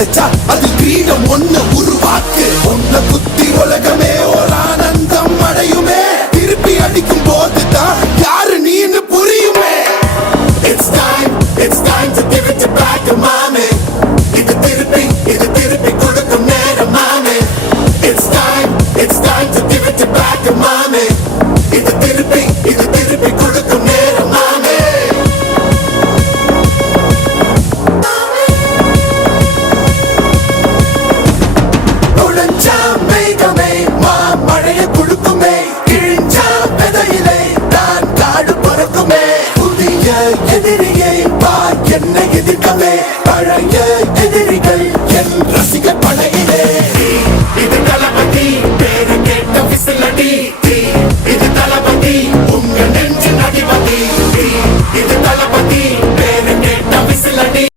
கிடைச்சா அது கிரீடம் ஒண்ணு உருவாக்கு. உன்னை குத்தி உலகமே ஒரு ஆனந்தம் அடையுமே. திருப்பி அடிக்கும் போதுதான் யாரு நீன்னு புரியுமே. It's time to give it back to mommy. இது திருப்பி கொடுக்கும் நேரம் மாமே. It's time to give it back to mommy. இது திருப்பி கொடுக்கும் நேரம் மாமே. நுழைஞ்சா மேகமே மழையை கொடுக்குமே. கிழிஞ்சா விதையிலே தான் காடு பறக்குமே. புதிய எதிரியை என்னை எதிர்க்கவே. பழைய எதிரிகள் என் ரசிக படை.